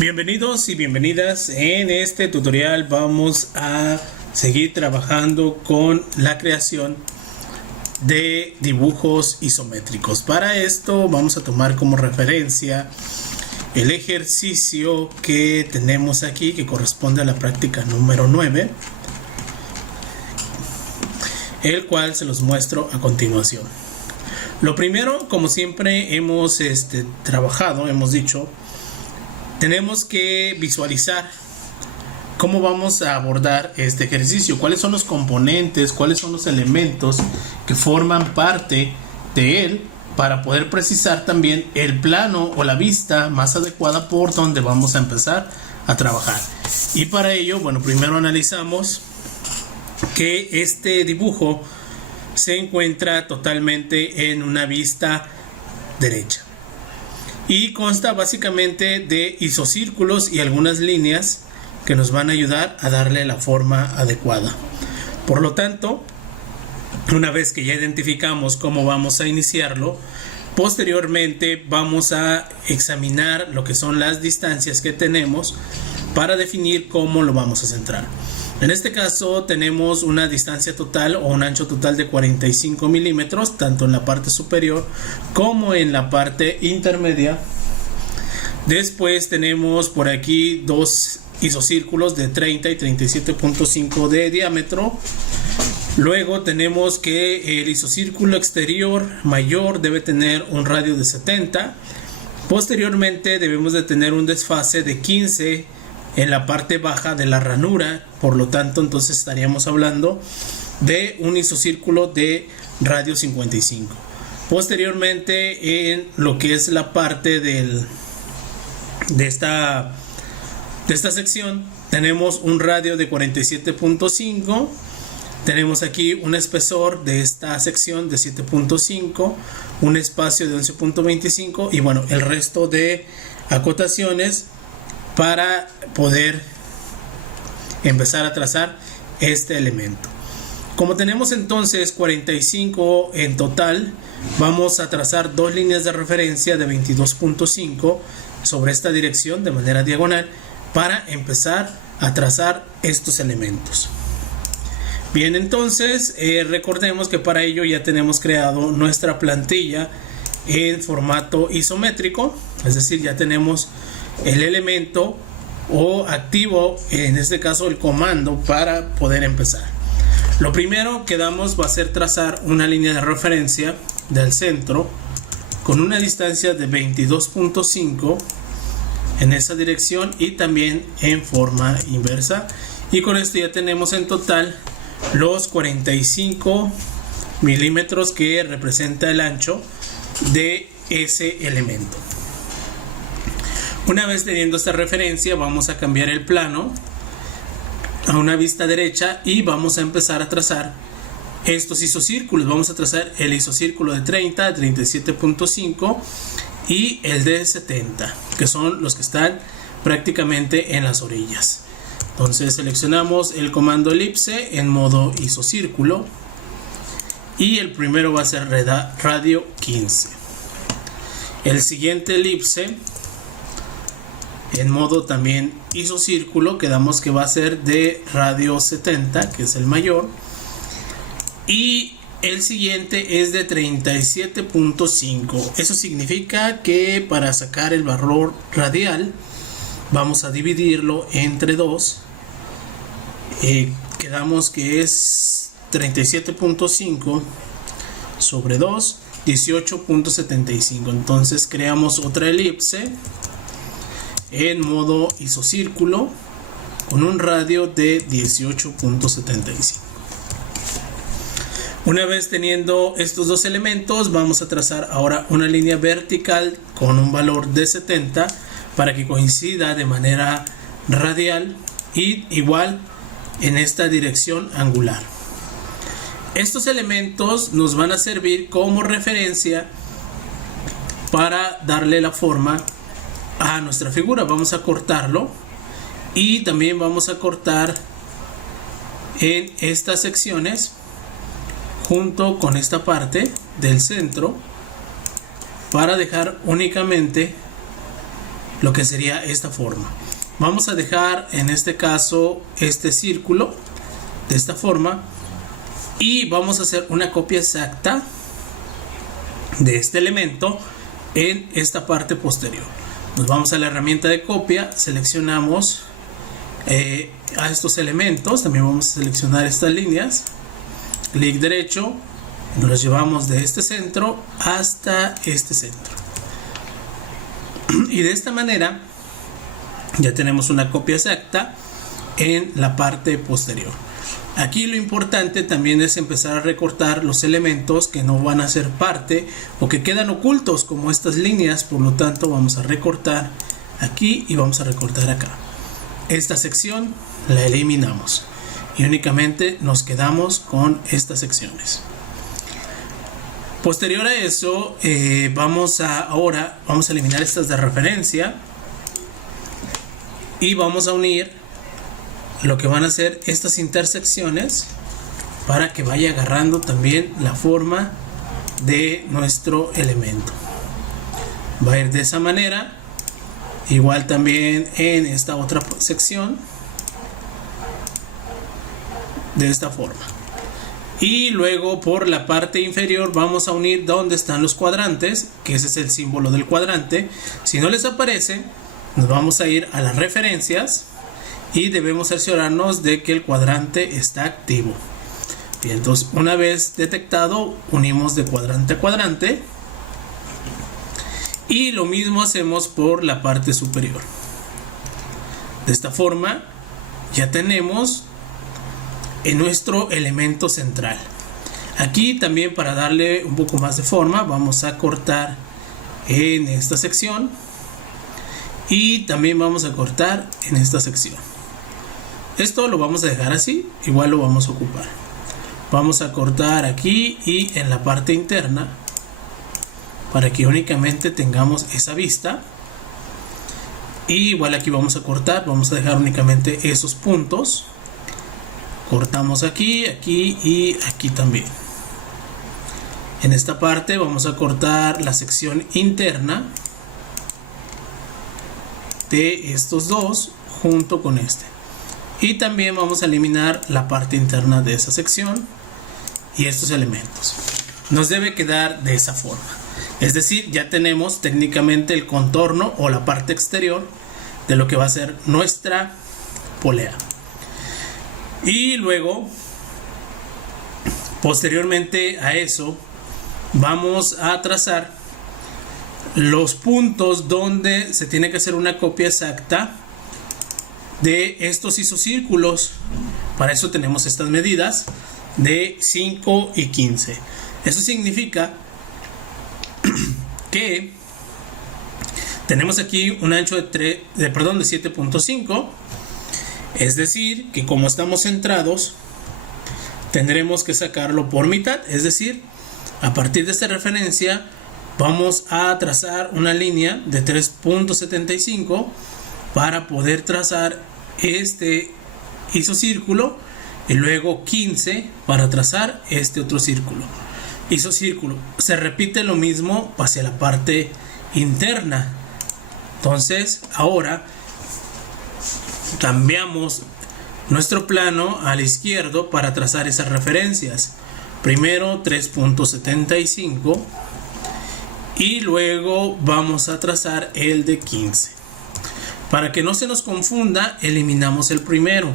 Bienvenidos y bienvenidas. En este tutorial vamos a seguir trabajando con la creación de dibujos isométricos. Para esto vamos a tomar como referencia el ejercicio que tenemos aquí, que corresponde a la práctica número 9, el cual se los muestro a continuación. Lo primero, como siempre hemos trabajado, hemos dicho, tenemos que visualizar cómo vamos a abordar este ejercicio, cuáles son los componentes, cuáles son los elementos que forman parte de él, para poder precisar también el plano o la vista más adecuada por donde vamos a empezar a trabajar. Y para ello, bueno, primero analizamos que este dibujo se encuentra totalmente en una vista derecha y consta básicamente de isocírculos y algunas líneas que nos van a ayudar a darle la forma adecuada. Por lo tanto, una vez que ya identificamos cómo vamos a iniciarlo, posteriormente vamos a examinar lo que son las distancias que tenemos para definir cómo lo vamos a centrar. En este caso tenemos una distancia total o un ancho total de 45 milímetros, tanto en la parte superior como en la parte intermedia. Después tenemos por aquí dos isocírculos de 30 y 37.5 de diámetro. Luego tenemos que el isocírculo exterior mayor debe tener un radio de 70. Posteriormente debemos de tener un desfase de 15 en la parte baja de la ranura. Por lo tanto, entonces estaríamos hablando de un isocírculo de radio 55. Posteriormente, en lo que es la parte de esta sección, tenemos un radio de 47.5. Tenemos aquí un espesor de esta sección de 7.5, un espacio de 11.25 y bueno, el resto de acotaciones para poder empezar a trazar este elemento. Como tenemos entonces 45 en total, vamos a trazar dos líneas de referencia de 22.5 sobre esta dirección de manera diagonal para empezar a trazar estos elementos. Bien, entonces recordemos que para ello ya tenemos creado nuestra plantilla en formato isométrico, es decir, ya tenemos el elemento o activo, en este caso el comando, para poder empezar. Lo primero que damos va a ser trazar una línea de referencia del centro con una distancia de 22.5 en esa dirección y también en forma inversa, y con esto ya tenemos en total los 45 milímetros que representa el ancho de ese elemento. Una vez teniendo esta referencia, vamos a cambiar el plano a una vista derecha y vamos a empezar a trazar estos isocírculos. Vamos a trazar el isocírculo de 30, 37.5 y el de 70, que son los que están prácticamente en las orillas. Entonces seleccionamos el comando elipse en modo isocírculo y el primero va a ser radio 15. El siguiente elipse en modo también isocírculo, quedamos que va a ser de radio 70, que es el mayor, y el siguiente es de 37.5. Eso significa que para sacar el valor radial vamos a dividirlo entre 2. Quedamos que es 37.5 sobre 2, 18.75. Entonces creamos otra elipse en modo isocírculo con un radio de 18.75. Una vez teniendo estos dos elementos, vamos a trazar ahora una línea vertical con un valor de 70 para que coincida de manera radial y igual en esta dirección angular. Estos elementos nos van a servir como referencia para darle la forma a nuestra figura. Vamos a cortarlo y también vamos a cortar en estas secciones junto con esta parte del centro para dejar únicamente lo que sería esta forma. Vamos a dejar en este caso este círculo de esta forma y vamos a hacer una copia exacta de este elemento en esta parte posterior. Nos vamos a la herramienta de copia, seleccionamos a estos elementos, también vamos a seleccionar estas líneas, clic derecho, nos los llevamos de este centro hasta este centro y de esta manera ya tenemos una copia exacta en la parte posterior. Aquí lo importante también es empezar a recortar los elementos que no van a ser parte o que quedan ocultos, como estas líneas. Por lo tanto, vamos a recortar aquí y vamos a recortar acá. Esta sección la eliminamos y únicamente nos quedamos con estas secciones. Posterior a eso, ahora vamos a eliminar estas de referencia y vamos a unir lo que van a ser estas intersecciones para que vaya agarrando también la forma de nuestro elemento. Va a ir de esa manera, igual también en esta otra sección, de esta forma. Y luego por la parte inferior vamos a unir donde están los cuadrantes, que ese es el símbolo del cuadrante. Si no les aparece, nos vamos a ir a las referencias y debemos cerciorarnos de que el cuadrante está activo. Bien, entonces una vez detectado, unimos de cuadrante a cuadrante y lo mismo hacemos por la parte superior. De esta forma ya tenemos en nuestro elemento central. Aquí también, para darle un poco más de forma, vamos a cortar en esta sección y también vamos a cortar en esta sección. Esto lo vamos a dejar así, igual lo vamos a ocupar. Vamos a cortar aquí y en la parte interna para que únicamente tengamos esa vista. Y igual aquí vamos a cortar, vamos a dejar únicamente esos puntos. Cortamos aquí, aquí y aquí también. En esta parte vamos a cortar la sección interna de estos dos junto con este. Y también vamos a eliminar la parte interna de esa sección y estos elementos. Nos debe quedar de esa forma. Es decir, ya tenemos técnicamente el contorno o la parte exterior de lo que va a ser nuestra polea. Y luego, posteriormente a eso, vamos a trazar los puntos donde se tiene que hacer una copia exacta de estos isocírculos. Para eso tenemos estas medidas de 5 y 15. Eso significa que tenemos aquí un ancho de 7.5. Es decir, que como estamos centrados, tendremos que sacarlo por mitad. Es decir, a partir de esta referencia vamos a trazar una línea de 3.75 para poder trazar este isocírculo y luego 15 para trazar este otro círculo. Isocírculo. Se repite lo mismo hacia la parte interna. Entonces, ahora cambiamos nuestro plano al izquierdo para trazar esas referencias. Primero 3.75 y luego vamos a trazar el de 15. Para que no se nos confunda, eliminamos el primero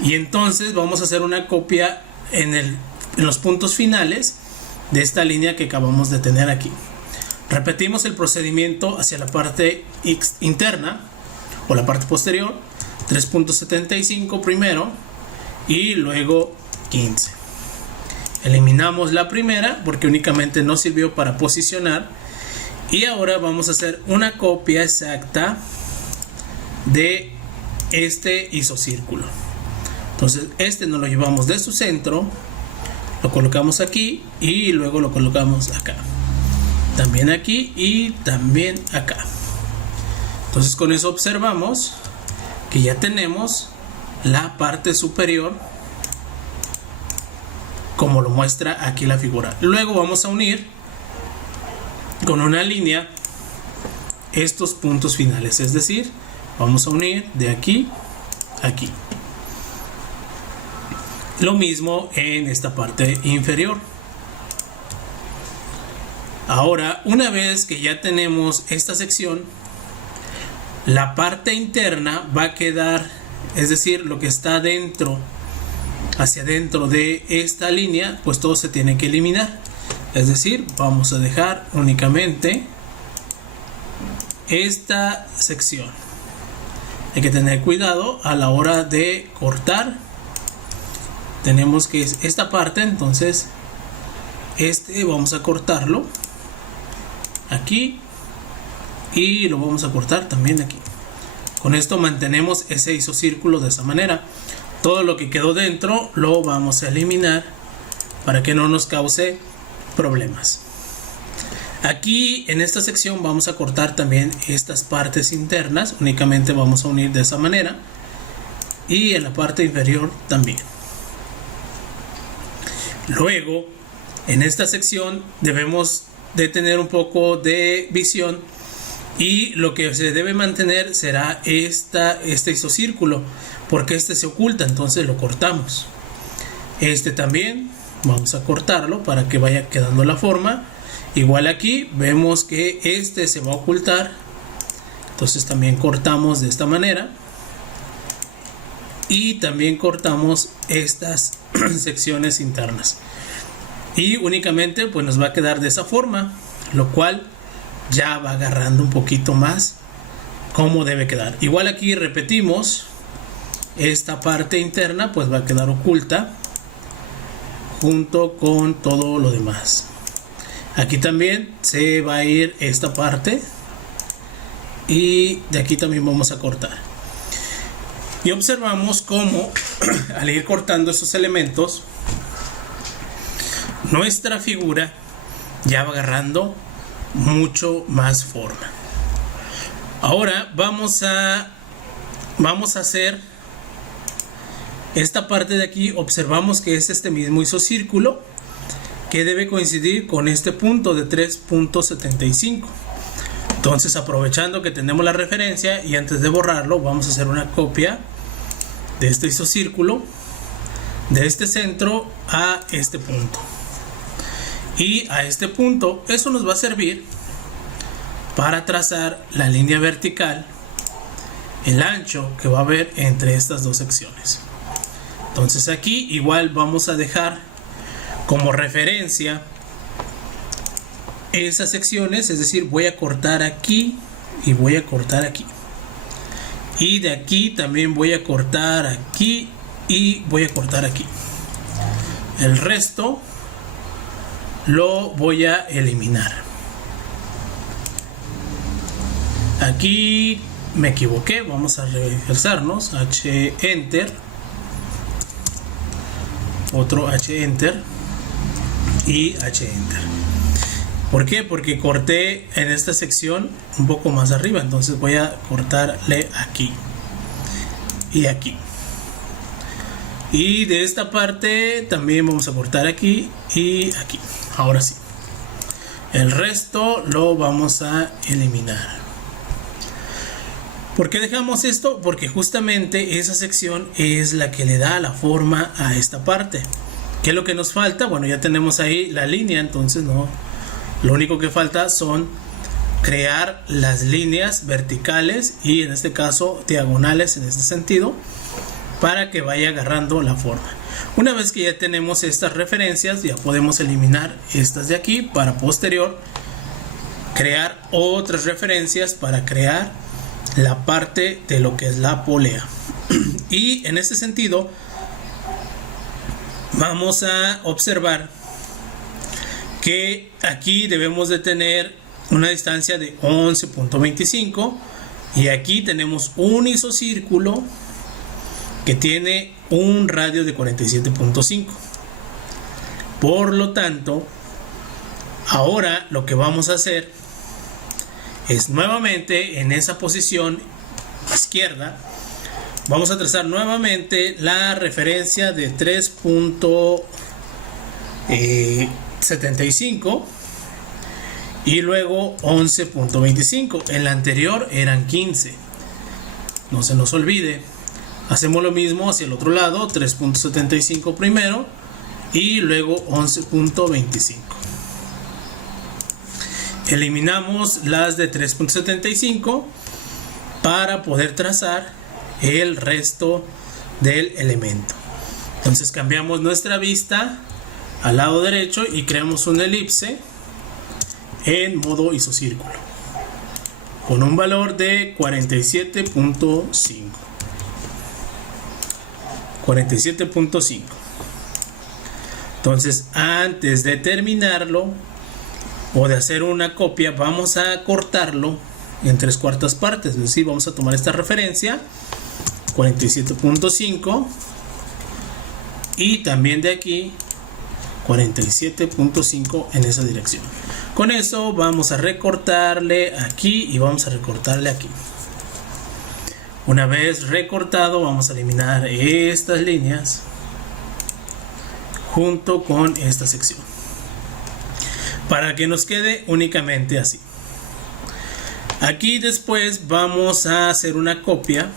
y entonces vamos a hacer una copia en los puntos finales de esta línea que acabamos de tener aquí. Repetimos el procedimiento hacia la parte interna o la parte posterior. 3.75 primero y luego 15. Eliminamos la primera porque únicamente nos sirvió para posicionar y ahora vamos a hacer una copia exacta de este isocírculo. Entonces este nos lo llevamos de su centro, lo colocamos aquí y luego lo colocamos acá, también aquí y también acá. Entonces con eso observamos que ya tenemos la parte superior como lo muestra aquí la figura. Luego vamos a unir con una línea estos puntos finales, es decir, vamos a unir de aquí a aquí. Lo mismo en esta parte inferior. Ahora, una vez que ya tenemos esta sección, la parte interna va a quedar, es decir, lo que está dentro, hacia adentro de esta línea, pues todo se tiene que eliminar. Es decir, vamos a dejar únicamente esta sección. Hay que tener cuidado a la hora de cortar. Tenemos que esta parte, entonces vamos a cortarlo aquí y lo vamos a cortar también aquí. Con esto mantenemos ese isocírculo de esa manera. Todo lo que quedó dentro lo vamos a eliminar para que no nos cause problemas. Aquí en esta sección vamos a cortar también estas partes internas. Únicamente vamos a unir de esa manera. Y en la parte inferior también. Luego, en esta sección debemos de tener un poco de visión. Y lo que se debe mantener será este isocírculo, porque este se oculta, entonces lo cortamos. Este también vamos a cortarlo para que vaya quedando la forma. Igual aquí vemos que este se va a ocultar, entonces también cortamos de esta manera. Y también cortamos estas secciones internas. Y únicamente pues nos va a quedar de esa forma, lo cual ya va agarrando un poquito más cómo debe quedar. Igual aquí repetimos, esta parte interna pues va a quedar oculta junto con todo lo demás. Aquí también se va a ir esta parte y de aquí también vamos a cortar. Y observamos cómo al ir cortando estos elementos, nuestra figura ya va agarrando mucho más forma. Ahora vamos a hacer esta parte de aquí. Observamos que es este mismo isocírculo que debe coincidir con este punto de 3.75. Entonces, aprovechando que tenemos la referencia y antes de borrarlo, vamos a hacer una copia de este isocírculo de este centro a este punto. Y a este punto, eso nos va a servir para trazar la línea vertical, el ancho que va a haber entre estas dos secciones. Entonces aquí igual vamos a dejar como referencia esas secciones, es decir, voy a cortar aquí y voy a cortar aquí. Y de aquí también voy a cortar aquí y voy a cortar aquí. El resto lo voy a eliminar. Aquí me equivoqué, vamos a regresarnos, H enter, otro H enter y H enter. ¿Por qué? Porque corté en esta sección un poco más arriba, entonces voy a cortarle aquí y aquí. Y de esta parte también vamos a cortar aquí y aquí. Ahora sí. El resto lo vamos a eliminar. ¿Por qué dejamos esto? Porque justamente esa sección es la que le da la forma a esta parte. ¿Qué es lo que nos falta? Bueno, ya tenemos ahí la línea, entonces no. Lo único que falta son crear las líneas verticales y en este caso diagonales en este sentido, para que vaya agarrando la forma. Una vez que ya tenemos estas referencias, ya podemos eliminar estas de aquí para posterior crear otras referencias para crear la parte de lo que es la polea. Y en este sentido vamos a observar que aquí debemos de tener una distancia de 11.25 y aquí tenemos un isocírculo que tiene un radio de 47.5. Por lo tanto, ahora lo que vamos a hacer es nuevamente en esa posición izquierda, vamos a trazar nuevamente la referencia de 3.75 y luego 11.25. En la anterior eran 15. No se nos olvide. Hacemos lo mismo hacia el otro lado, 3.75 primero y luego 11.25. Eliminamos las de 3.75 para poder trazar el resto del elemento. Entonces cambiamos nuestra vista al lado derecho y creamos una elipse en modo isocírculo con un valor de 47.5. 47.5. Entonces, antes de terminarlo o de hacer una copia, vamos a cortarlo en 3/4 partes. Es decir, vamos a tomar esta referencia 47.5 y también de aquí 47.5 en esa dirección. Con eso vamos a recortarle aquí y vamos a recortarle aquí. Una vez recortado, vamos a eliminar estas líneas junto con esta sección para que nos quede únicamente así. Aquí después vamos a hacer una copia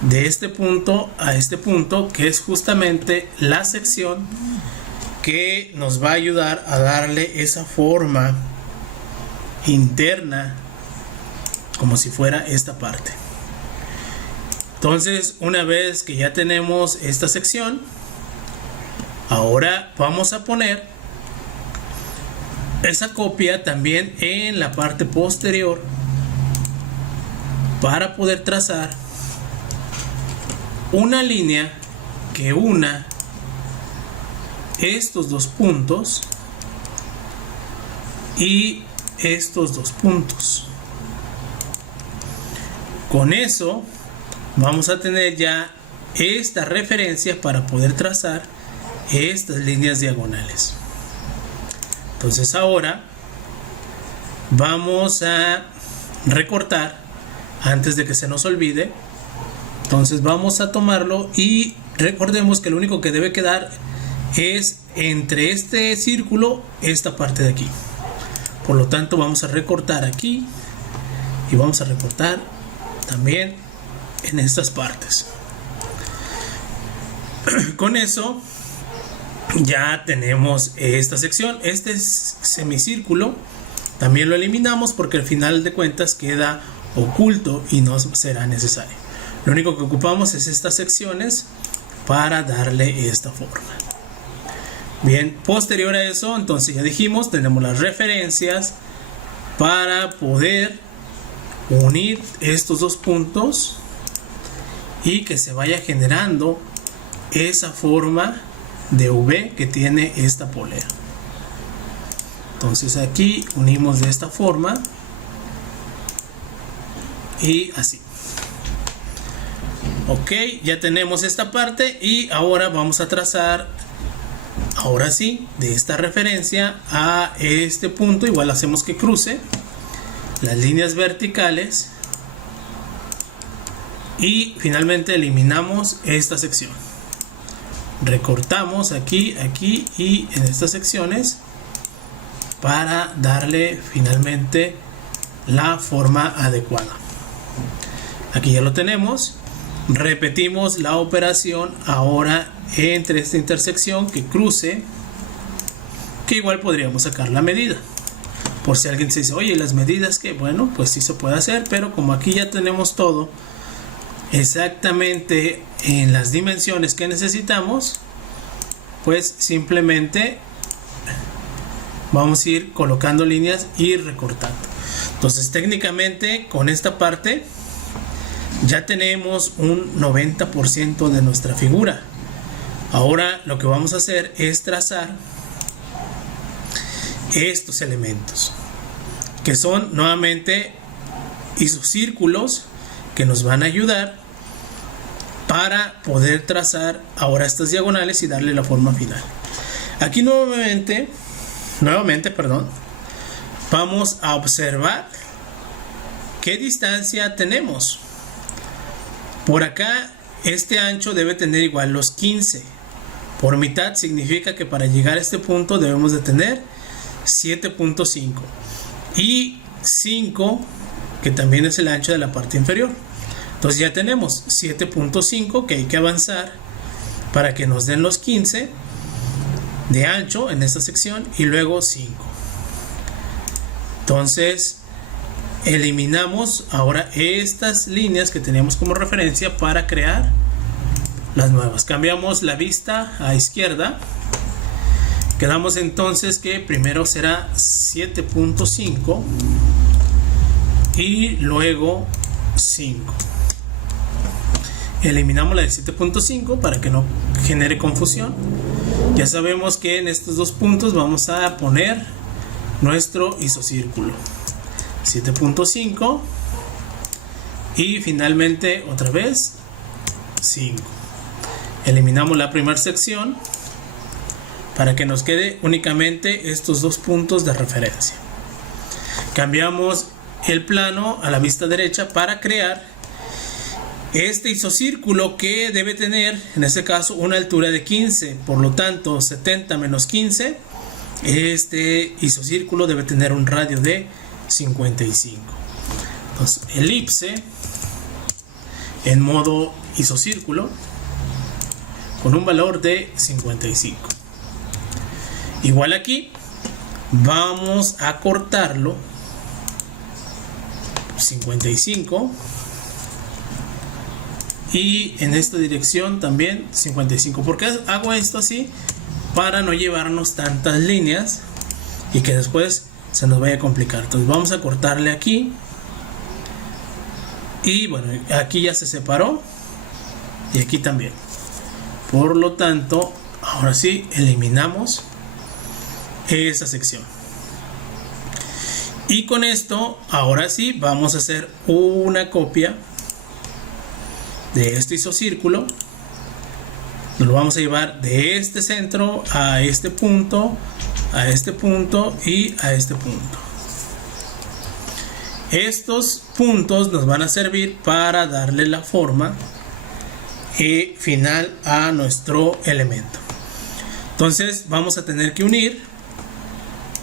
de este punto a este punto, que es justamente la sección que nos va a ayudar a darle esa forma interna, como si fuera esta parte. Entonces, una vez que ya tenemos esta sección, ahora vamos a poner esa copia también en la parte posterior para poder trazar una línea que una estos dos puntos y estos dos puntos. Con eso vamos a tener ya esta referencia para poder trazar estas líneas diagonales. Entonces ahora vamos a recortar antes de que se nos olvide. Entonces vamos a tomarlo y recordemos que lo único que debe quedar es entre este círculo esta parte de aquí. Por lo tanto vamos a recortar aquí y vamos a recortar también en estas partes. Con eso ya tenemos esta sección. Este semicírculo también lo eliminamos porque al final de cuentas queda oculto y no será necesario. Lo único que ocupamos es estas secciones para darle esta forma. Bien, posterior a eso, entonces ya dijimos, tenemos las referencias para poder unir estos dos puntos y que se vaya generando esa forma de V que tiene esta polea. Entonces aquí unimos de esta forma y así. Ok, ya tenemos esta parte y ahora vamos a trazar, ahora sí, de esta referencia a este punto. Igual hacemos que cruce las líneas verticales y finalmente eliminamos esta sección. Recortamos aquí, aquí y en estas secciones para darle finalmente la forma adecuada. Aquí ya lo tenemos. Repetimos la operación ahora entre esta intersección que cruce, que igual podríamos sacar la medida. Por si alguien se dice, oye, las medidas que, bueno, pues sí se puede hacer, pero como aquí ya tenemos todo exactamente en las dimensiones que necesitamos, pues simplemente vamos a ir colocando líneas y recortando. Entonces técnicamente con esta parte ya tenemos un 90% de nuestra figura. Ahora lo que vamos a hacer es trazar estos elementos, que son nuevamente isocírculos que nos van a ayudar para poder trazar ahora estas diagonales y darle la forma final. Aquí nuevamente, vamos a observar qué distancia tenemos. Por acá este ancho debe tener igual los 15 por mitad, significa que para llegar a este punto debemos de tener 7.5 y 5, que también es el ancho de la parte inferior. Entonces ya tenemos 7.5 que hay que avanzar para que nos den los 15 de ancho en esta sección, y luego 5. Entonces eliminamos ahora estas líneas que teníamos como referencia para crear las nuevas. Cambiamos la vista a izquierda. Quedamos entonces que primero será 7.5 y luego 5. Eliminamos la de 7.5 para que no genere confusión. Ya sabemos que en estos dos puntos vamos a poner nuestro isocírculo. 7.5 y finalmente otra vez 5. Eliminamos la primera sección para que nos quede únicamente estos dos puntos de referencia. Cambiamos el plano a la vista derecha para crear este isocírculo, que debe tener en este caso una altura de 15. Por lo tanto, 70 menos 15, este isocírculo debe tener un radio de 55. Entonces, elipse en modo isocírculo con un valor de 55. Igual aquí vamos a cortarlo 55 y en esta dirección también 55. ¿Por qué hago esto así? Para no llevarnos tantas líneas y que después se nos vaya a complicar. Entonces vamos a cortarle aquí, y bueno, aquí ya se separó y aquí también. Por lo tanto, ahora sí eliminamos esa sección. Y con esto, ahora sí, vamos a hacer una copia de este isocírculo. Nos lo vamos a llevar de este centro a este punto, a este punto y a este punto. Estos puntos nos van a servir para darle la forma final a nuestro elemento. Entonces vamos a tener que unir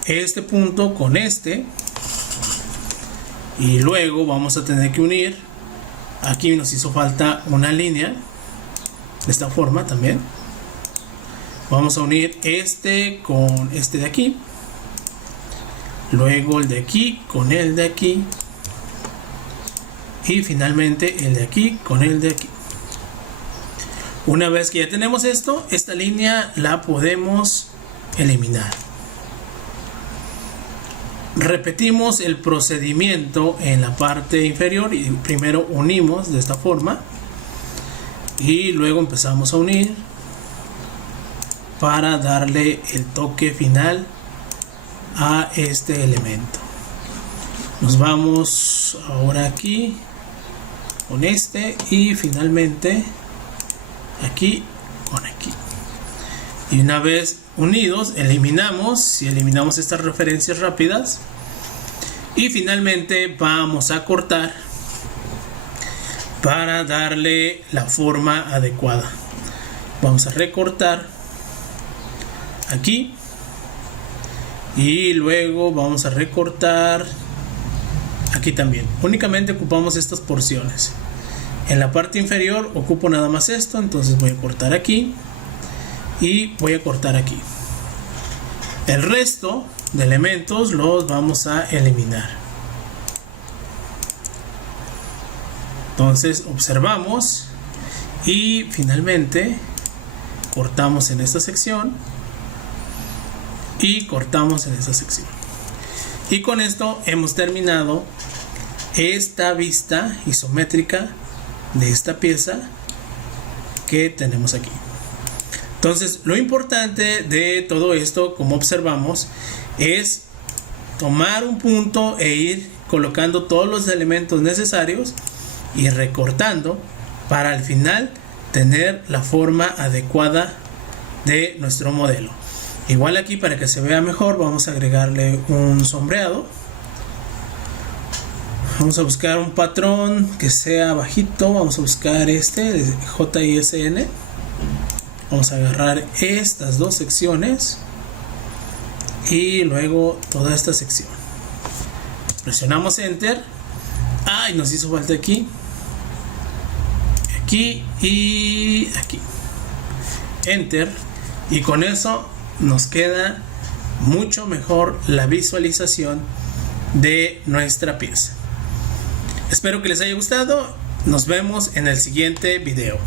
este punto con este, y luego vamos a tener que unir, aquí nos hizo falta una línea de esta forma también. Vamos a unir este con este de aquí, luego el de aquí con el de aquí, y finalmente el de aquí con el de aquí. Una vez que ya tenemos esto, esta línea la podemos eliminar. Repetimos el procedimiento en la parte inferior, y primero unimos de esta forma y luego empezamos a unir para darle el toque final a este elemento. Nos vamos ahora aquí con este y finalmente aquí con aquí. Y una vez unidos, eliminamos estas referencias rápidas, y finalmente vamos a cortar para darle la forma adecuada. Vamos a recortar aquí y luego vamos a recortar aquí también. Únicamente ocupamos estas porciones. En la parte inferior ocupo nada más esto, entonces voy a cortar aquí y voy a cortar aquí. El resto de elementos los vamos a eliminar. Entonces observamos y finalmente cortamos en esta sección y cortamos en esta sección. Y con esto hemos terminado esta vista isométrica de esta pieza que tenemos aquí. Entonces, lo importante de todo esto, como observamos, es tomar un punto e ir colocando todos los elementos necesarios y recortando para al final tener la forma adecuada de nuestro modelo. Igual aquí, para que se vea mejor, vamos a agregarle un sombreado. Vamos a buscar un patrón que sea bajito. Vamos a buscar este de JISN. Vamos a agarrar estas dos secciones y luego toda esta sección. Presionamos enter. Y nos hizo falta aquí y aquí. Enter, y con eso nos queda mucho mejor la visualización de nuestra pieza. Espero que les haya gustado. Nos vemos en el siguiente video.